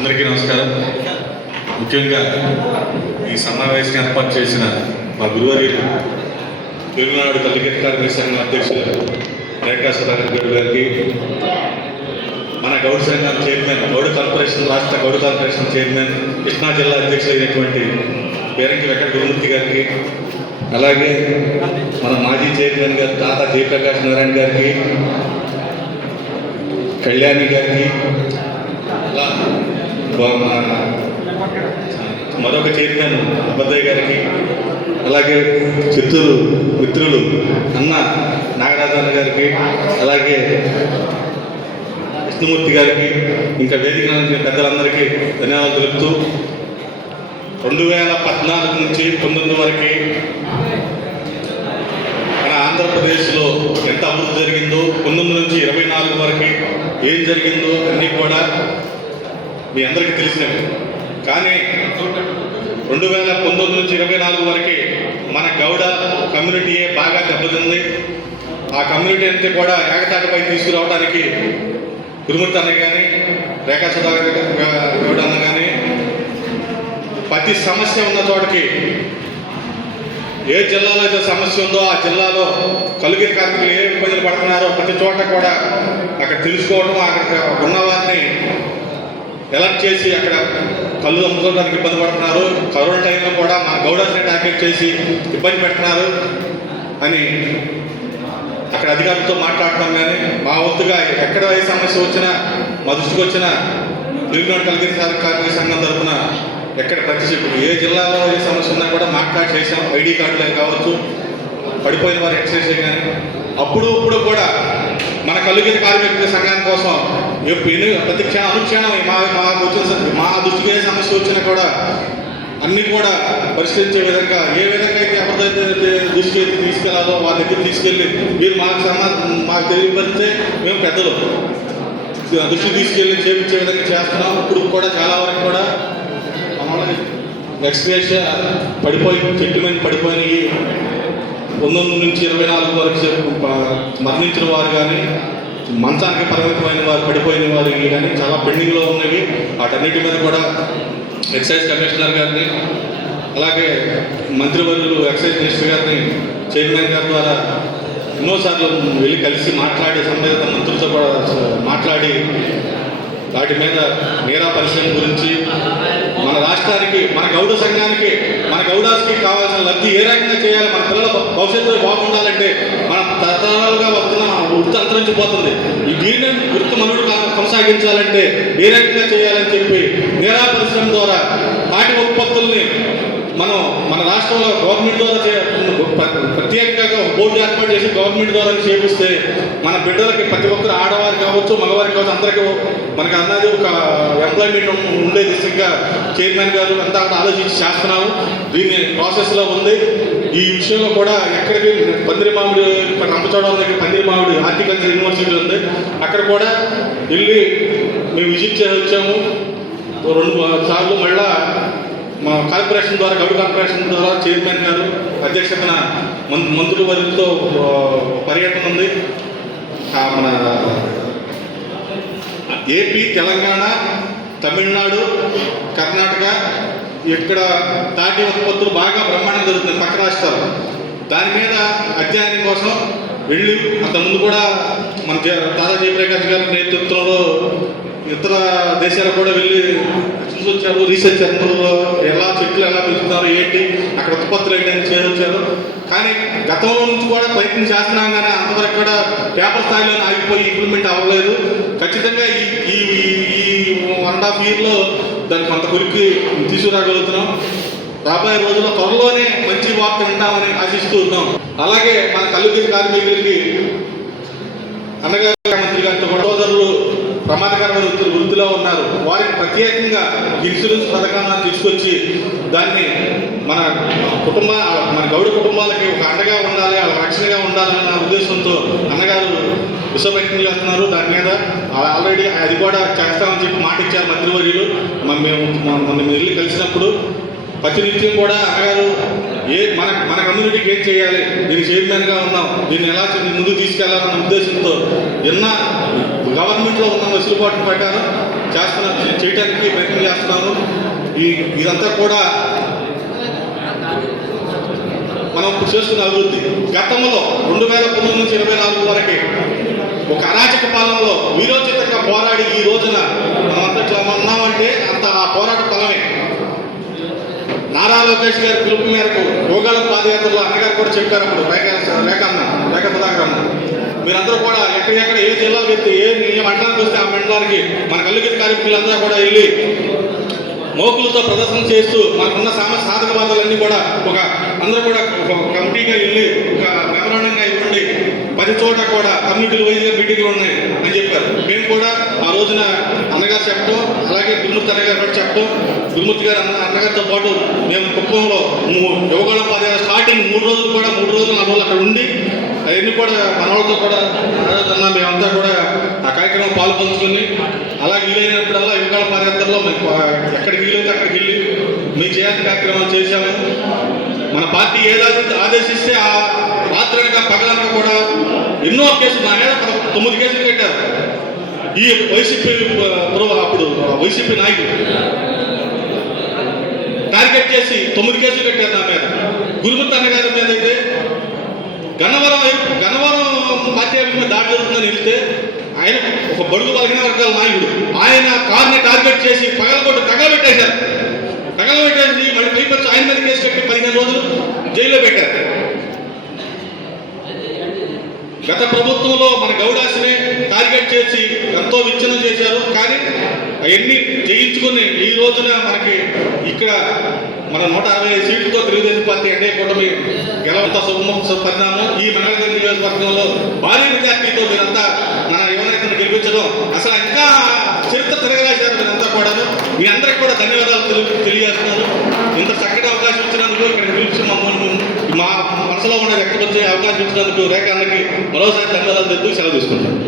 అందరికీ నమస్కారం. ముఖ్యంగా ఈ సమావేశం ఏర్పాటు చేసిన మా గురువర్యులు తెలుగునాడు కల్లికట్ కార్మిక సంఘం అధ్యక్షులు రేఖా సుధాకర్ గౌడ్ గారికి, మన గౌడ్ సంఘం చైర్మన్, గౌడ్ కార్పొరేషన్ రాష్ట్ర గౌడ్ కార్పొరేషన్ చైర్మన్, కృష్ణా జిల్లా అధ్యక్షులైనటువంటి పేరంకి వెంకట గురుమూర్తి గారికి, అలాగే మన మాజీ చైర్మన్ గారు తాత జయప్రకాష్ నారాయణ గారికి, కళ్యాణి గారికి, మరొక చైర్మన్ అబద్దయ్య గారికి, అలాగే చిత్తూరు మిత్రులు అన్న నాగరాజన్న గారికి, అలాగే కృష్ణమూర్తి గారికి, ఇంకా వేదిక పెద్దలందరికీ ధన్యవాదాలు తెలుపుతూ 2014 నుంచి 19 వరకు మన ఆంధ్రప్రదేశ్లో ఎంత అభివృద్ధి జరిగిందో, 19 నుంచి 24 వరకు ఏం జరిగిందో అన్నీ కూడా మీ అందరికీ తెలిసినవి. కానీ 2019 నుంచి 24 వరకు మన గౌడ కమ్యూనిటీయే బాగా దెబ్బతింది. ఆ కమ్యూనిటీ అంతా కూడా ఏకతాటిపై తీసుకురావడానికి గురుమూర్తి అన్న కానీ, రేఖా సుధాకర్ గౌడ్ అన్న కానీ ప్రతి సమస్య ఉన్న చోటకి, ఏ జిల్లాలో అయితే సమస్య ఉందో ఆ జిల్లాలో కలుగిరి కార్మికులు ఏ ఇబ్బందులు పడుతున్నారో ప్రతి చోట కూడా అక్కడ తెలుసుకోవడం, అక్కడ ఉన్నవారిని ఎలర్ట్ చేసి అక్కడ కళ్ళు అమ్ముకోవడానికి ఇబ్బంది పడుతున్నారు, కరోనా టైంలో కూడా మా గౌడాస్ని టార్గెట్ చేసి ఇబ్బంది పెడుతున్నారు అని అక్కడ అధికారులతో మాట్లాడటం. కానీ మా వంతుగా ఎక్కడ ఏ సమస్య వచ్చినా, మా దృష్టికి వచ్చిన తెలుగునాడు కల్గిరి కార్మిక సంఘం తరఫున ఎక్కడ ప్రతి ఏ జిల్లాలో ఏ సమస్య ఉన్నా కూడా మాట్లాడి చేసాం. ఐడి కార్డులు కావచ్చు, పడిపోయిన వారు ఎక్సైజ్ కానీ అప్పుడు ఇప్పుడు కూడా మన కల్గిరి కార్మిక సంఘాని కోసం ప్రతి క్షణం అనుక్షణం మా దృష్టికి ఏ సమస్య వచ్చినా కూడా అన్నీ కూడా పరిష్కరించే విధంగా, ఏ విధంగా అయితే ఎవరిదైతే దృష్టి తీసుకెళ్లాలో వారి దగ్గర తీసుకెళ్ళి మీరు మాకు తెలియపరిస్తే మేము పెద్దలు దృష్టి తీసుకెళ్ళి చేపించే విధంగా చేస్తున్నాం. ఇప్పుడు కూడా చాలా వరకు కూడా ఎక్స్ప్రెస్ పడిపోయి చెట్టు మీద పడిపోయినాయి. 19 నుంచి 24 వరకు మరణించిన వారు కానీ, మంచానికి పరిమితమైన వారు పడిపోయిన వారు కానీ చాలా పెండింగ్లో ఉన్నవి. వాటన్నిటి మీద కూడా ఎక్సైజ్ కమిషనర్ గారిని, అలాగే మంత్రివర్యులు ఎక్సైజ్ మినిస్టర్ గారిని, చైర్మన్ గారి ద్వారా ఎన్నోసార్లు వెళ్ళి కలిసి మాట్లాడి సంబంధిత మంత్రులతో కూడా మాట్లాడి వాటి మీద నేరా పరిశ్రమ గురించి, మన రాష్ట్రానికి, మన గౌడ సంఘానికి, మన గౌడాస్కి కావాల్సిన లబ్ధి ఏ రకంగా చేయాలి, మన పిల్లల భవిష్యత్తులో బాగుండాలంటే మన తరతరాలుగా వస్తున్న వృత్తి అంతరించిపోతుంది. ఈ దీన్ని వృత్తి మనుడు కొనసాగించాలంటే ఏ రకంగా చేయాలని చెప్పి నేరా పరిశ్రమ ద్వారా నాటి ఉత్పత్తుల్ని మనం మన రాష్ట్రంలో గవర్నమెంట్ ద్వారా ప్రత్యేకంగా బోర్డు ఏర్పాటు చేసి గవర్నమెంట్ ద్వారా చేపిస్తే మన బిడ్డలకి ప్రతి ఒక్కరు ఆడవారు కావచ్చు, మగవారికి కావచ్చు, అందరికీ మనకు అన్నది ఒక ఎంప్లాయ్మెంట్ ఉండే దిశగా చైర్మన్ గారు అంతా ఆలోచించి చేస్తున్నాము. దీన్ని ప్రాసెస్లో ఉంది. ఈ విషయంలో కూడా ఎక్కడికి పందిరిమామిడి రంపచోడవరం దగ్గర పందిరిమామిడి హార్టికల్చర్ యూనివర్సిటీ ఉంది, అక్కడ కూడా వెళ్ళి మేము విజిట్ చేసి వచ్చాము 2 సార్లు. మళ్ళా మా కార్పొరేషన్ ద్వారా, గౌడ్ కార్పొరేషన్ ద్వారా చైర్మన్ గారు అధ్యక్షతన మంత్రుల వర్గంతో పర్యటన ఉంది. మన ఏపీ, తెలంగాణ, తమిళనాడు, కర్ణాటక ఇక్కడ తాటి ఉత్పత్తులు బాగా బ్రహ్మాండం జరుగుతుంది పక్క రాష్ట్రాలు. దాని మీద అధ్యయనం కోసం వెళ్ళి అంతకుముందు కూడా మన తాతా జయప్రకాష్ గారి నేతృత్వంలో ఇతర దేశాలకు కూడా వెళ్ళి చూసొచ్చారు. రీసెర్చ్ సెంటర్లో ఎలా చెట్లు ఎలా పెంచుతున్నారు, ఏంటి అక్కడ ఉత్పత్తులు ఏంటని చేరొచ్చారు. కానీ గతంలో నుంచి కూడా ప్రయత్నం చేస్తున్నాం, కానీ అంతవరకు కూడా పేపర్ స్థాయిలో ఆగిపోయి ఇంప్లిమెంట్ అవ్వలేదు. ఖచ్చితంగా ఈ 1.5 yearలో దాన్ని కొంత కొరికి తీసుకురాగలుగుతున్నాం. రాబోయే రోజుల్లో త్వరలోనే మంచి వార్త వింటామని ఆశిస్తూ ఉన్నాం. అలాగే మన కల్లుగిరి కార్మికులకి అన్నగారు మంత్రి గారితో కూడా సోదరులు ప్రమాదకరమైన వృత్తిలో ఉన్నారు. వారికి ప్రత్యేకంగా ఇన్సూరెన్స్ పథకాన్ని తీసుకొచ్చి దాన్ని మన గౌడ కుటుంబాలకి ఒక అండగా ఉండాలి, వాళ్ళ రక్షణగా ఉండాలన్న ఉద్దేశంతో అన్నగారు విశ్వవ్యక్తం చేస్తున్నారు. దాని మీద ఆల్రెడీ అది కూడా చేస్తామని చెప్పి మాట ఇచ్చారు మంత్రివర్యులు. మేము వెళ్ళి కలిసినప్పుడు ప్రతినిత్యం కూడా అన్నగారు మన కమ్యూనిటీకి ఏం చేయాలి, దీనికి చైర్మన్గా ఉన్నాం, దీన్ని ఎలా ముందుకు తీసుకెళ్లాలన్న ఉద్దేశంతో గవర్నమెంట్లో ఉన్న వెసులుబాటు ప్రకారం చేయడానికి ప్రయత్నం తెలియజేస్తున్నాను. ఇదంతా కూడా మనం ఇప్పుడు చేస్తున్న అభివృద్ధి. గతంలో 2019 నుంచి 24 వరకు ఒక అరాచక పాలనలో వీరోచితంగా పోరాడి ఈ రోజున మనమంతా ఇట్లా ఉన్నామంటే అంత ఆ పోరాట ఫలమే. నారా లోకేష్ గారి పిలుపు మేరకు యోగాల పాదయాత్రలో అన్నగారు కూడా చెప్పారు. అప్పుడు రేఖ పదాకరణ మీరందరూ కూడా ఎక్కడెక్కడ ఏ జిల్లాకు వెళ్తే ఏ మండలానికి వస్తే ఆ మండలానికి మన కల్లుగీత కార్మికులందరూ కూడా వెళ్ళి మోకులతో ప్రదర్శన చేస్తూ మనకున్న సాధక బాధలన్నీ కూడా అందరూ కూడా ఒక కమిటీగా వెళ్ళి ఒక మెమరాండంగా ఇవ్వండి, 10 చోట కూడా కమ్యూనిటీలు వైద్య మీటింగ్లు ఉన్నాయి అని చెప్పారు. మేము కూడా ఆ రోజున అన్నగారు చెప్పడం, అలాగే గురుమూర్తి అన్నగారు కూడా చెప్పడం, గురుమూర్తి గారు అన్నగారితో పాటు మేము కుప్పంలో యువగళం పాదయాత్ర స్టార్టింగ్ 3 రోజులు 4 రోజులు అక్కడ ఉండి అవన్నీ కూడా మన వాళ్ళతో కూడా మేమంతా కూడా ఆ కార్యక్రమం పాల్పంచుకొని అలాగే వీలైనప్పుడల్లా యువగళ పాదయాత్రలో మేము ఎక్కడికి వీలైతే అక్కడికి వెళ్ళి మేము చేయాల్సిన కార్యక్రమాలు చేశాము. మన పార్టీ ఏదైతే ఆదేశిస్తే ఆ రాత్రనక పగలనక కూడా ఎన్నో కేసులు నా మీద 9 కేసులు పెట్టారు. ఈ అప్పుడు వైసీపీ నాయకులు టార్గెట్ చేసి 9 కేసులు పెట్టారు నా మీద. గురుమూర్తి అన్నగారి మీద అయితే గన్నవరం పార్టీ మీద దాడి జరుగుతుందని వెళ్తే ఆయన ఒక బడుగు బలహీన వర్గాల నాయకుడు, ఆయన కార్ని టార్గెట్ చేసి తగలబెట్టేశారు. తగలబెట్టేసి మళ్ళీ పైపచ్చి ఆయన మీద కేసు కట్టి 15 రోజులు జైల్లో పెట్టారు. గత ప్రభుత్వంలో మన గౌడాసినే టార్గెట్ చేసి ఎంతో విచ్ఛిన్నం చేశారు. కానీ అవన్నీ జయించుకుని ఈ రోజున మనకి ఇక్కడ మన 165 సీట్లతో తెలుగుదేశం పార్టీ ఎన్డీఏ కూటమి గెలవంత పరిణామం. ఈ మంగళగిరి నియోజకవర్గంలో భారీ మెజార్టీతో మీరంతా మన యువనేతను గెలిపించడం అసలు ఇంకా చరిత్ర తిరగరాశారు. మీరంతా కూడాను మీ అందరికీ కూడా ధన్యవాదాలు తెలియజేస్తున్నాను. ఇంత చక్కటి అవకాశం ఇచ్చినందుకు ఇక్కడ పిలిచి మమ్మల్ని మా మనసులో ఉన్న వ్యక్తపరిచే అవకాశం ఇచ్చినందుకు రేఖ అన్నకి మరోసారి ధన్యవాదాలు తెలుపుతూ సెలవు తీసుకుంటాను.